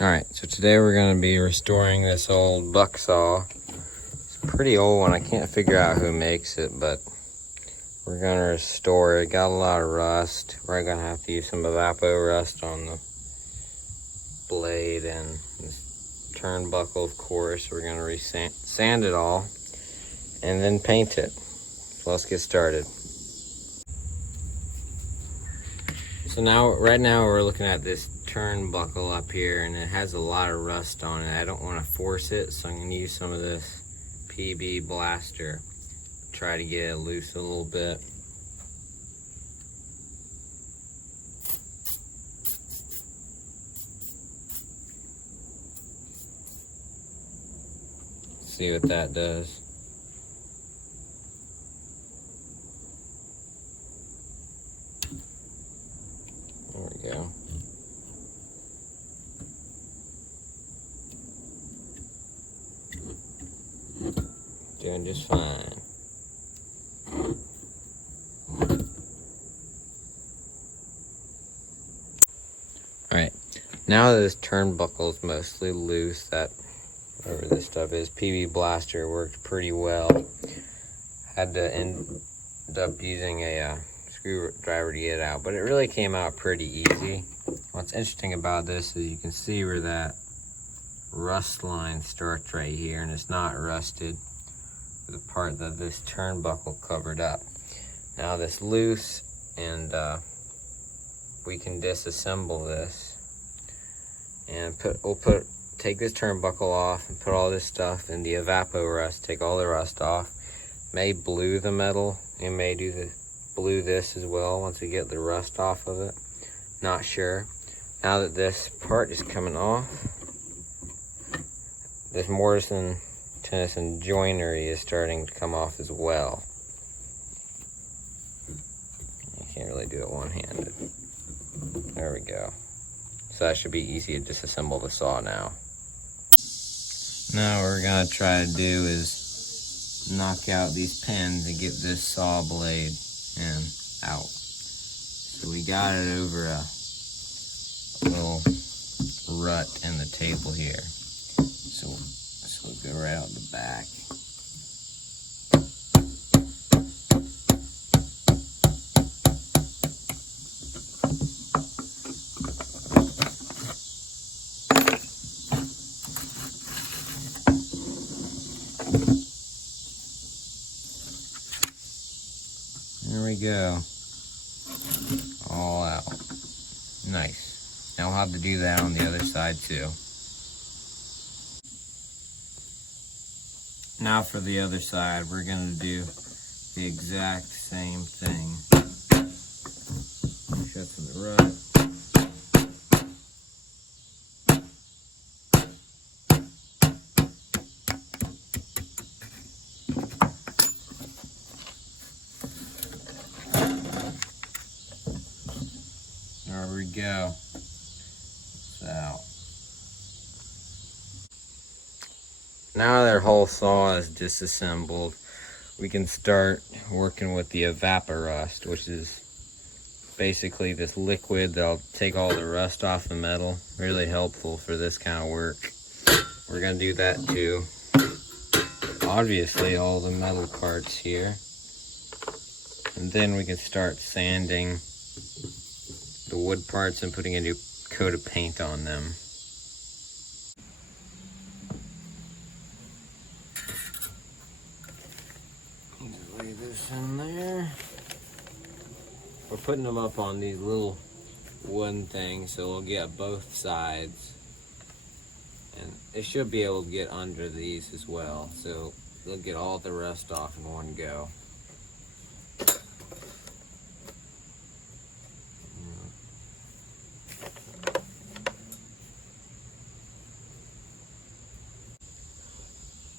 Alright, so today we're going to be restoring this old buck saw. It's a pretty old one. I can't figure out who makes it, but we're going to restore it. Got a lot of rust. We're going to have to use some evapo rust on the blade and this turnbuckle, of course. We're going to sand it all and then paint it. So let's get started. So right now we're looking at this turnbuckle up here, and it has a lot of rust on it. I don't want to force it, so I'm going to use some of this PB blaster. Try to get it loose a little bit. See what that does. There we go. Doing just fine. Alright, now that this turnbuckle is mostly loose, that whatever this stuff is, PB blaster worked pretty well. Had to end up using a screwdriver to get it out, but it really came out pretty easy. What's interesting about this is you can see where that rust line starts right here, and it's not rusted. The part that this turnbuckle covered up. Now this loose, and we can disassemble this and take this turnbuckle off and put all this stuff in the evapo rust. Take all the rust off. May blue the metal. You may blue this as well once we get the rust off of it. Not sure. Now that this part is coming off, this mortise and joinery is starting to come off as well. I can't really do it one-handed. There we go. So that should be easy to disassemble the saw now. Now what we're gonna try to do is knock out these pins and get this saw blade out. So we got it over a little rut in the table here. So we'll go right out the back. There we go. All out. Nice. Now we'll have to do that on the other side too. Now for the other side, we're going to do the exact same thing. Shut from the rut. There we go. It's out. Now that our whole saw is disassembled, we can start working with the evapo rust, which is basically this liquid that'll take all the rust off the metal. Really helpful for this kind of work. We're going to do that too. Obviously all the metal parts here. And then we can start sanding the wood parts and putting a new coat of paint on them. Lay this in there. We're putting them up on these little wooden things so we'll get both sides. And it should be able to get under these as well, so they'll get all the rust off in one go.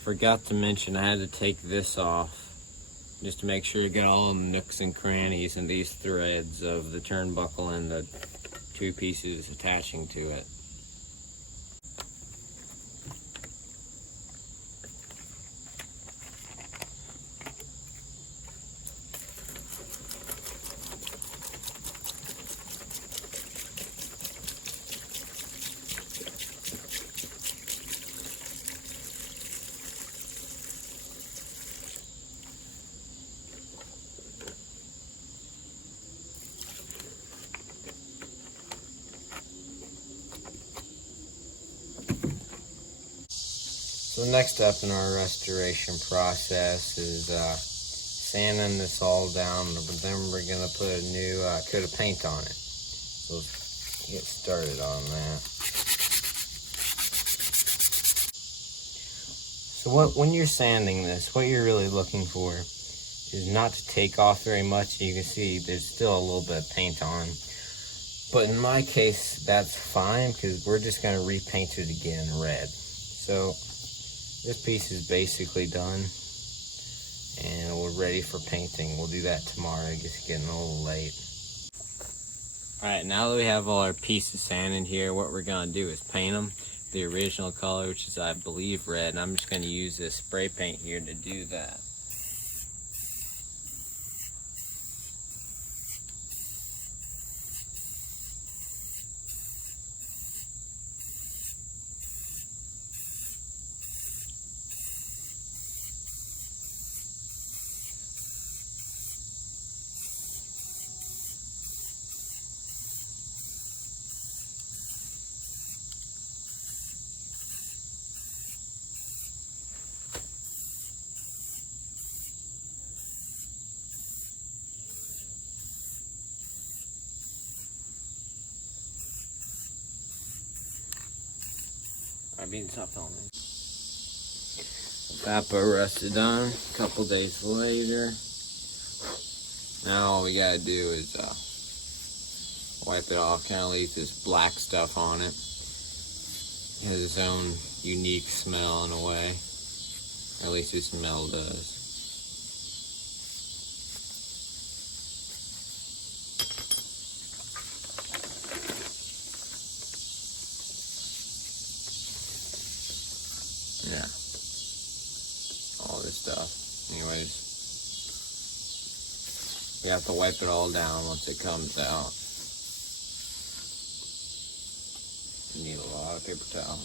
Forgot to mention I had to take this off just to make sure you got all the nooks and crannies and these threads of the turnbuckle and the two pieces attaching to it. So the next step in our restoration process is sanding this all down, but then we're going to put a new coat of paint on it. So let's get started on that. So when you're sanding this, what you're really looking for is not to take off very much. You can see there's still a little bit of paint on. But in my case, that's fine because we're just going to repaint it again red. So this piece is basically done and we're ready for painting. We'll do that tomorrow. It's getting a little late. Alright, now that we have all our pieces sanded here, what we're going to do is paint them the original color, which is, I believe, red. And I'm just going to use this spray paint here to do that. I'm being tough on me. Papa rested on a couple days later. Now all we gotta do is wipe it off. Kind of leaves this black stuff on it. It has its own unique smell in a way. Or at least the smell does. Yeah, all this stuff. Anyways, we have to wipe it all down once it comes out. You need a lot of paper towel.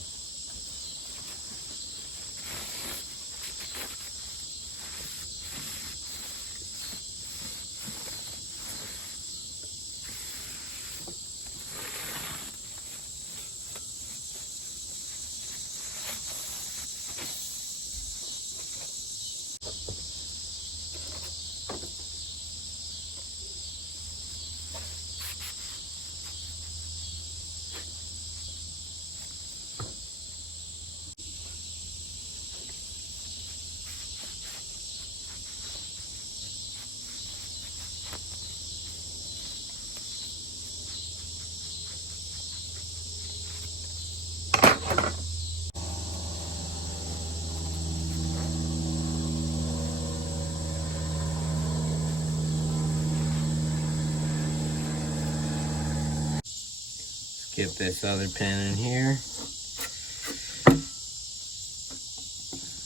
Get this other pin in here.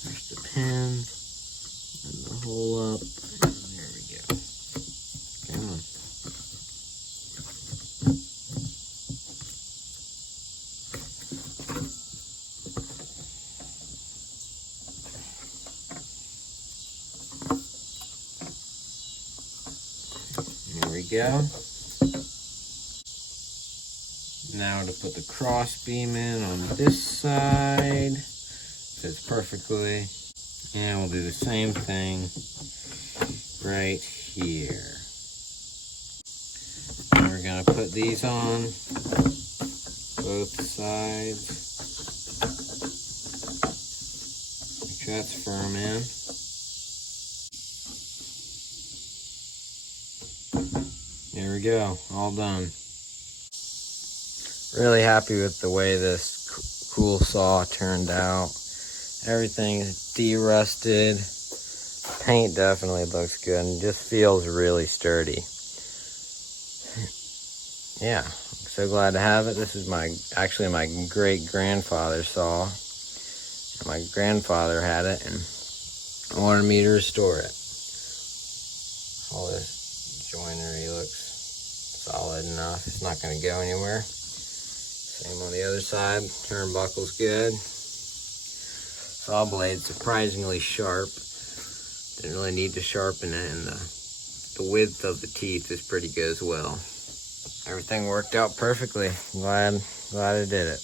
There's the pin and the hole up. And there we go. Come on. There we go. Now to put the cross beam in on this side. Fits perfectly. And we'll do the same thing right here. And we're gonna put these on both sides. Make sure that's firm in. There we go, all done. Really happy with the way this cool saw turned out. Everything is de-rusted. Paint definitely looks good and just feels really sturdy. Yeah, I'm so glad to have it. This is actually my great-grandfather's saw. My grandfather had it and wanted me to restore it. All this joinery looks solid enough. It's not going to go anywhere. Same on the other side. Turnbuckle's good. Saw blade surprisingly sharp. Didn't really need to sharpen it, and the width of the teeth is pretty good as well. Everything worked out perfectly. Glad I did it.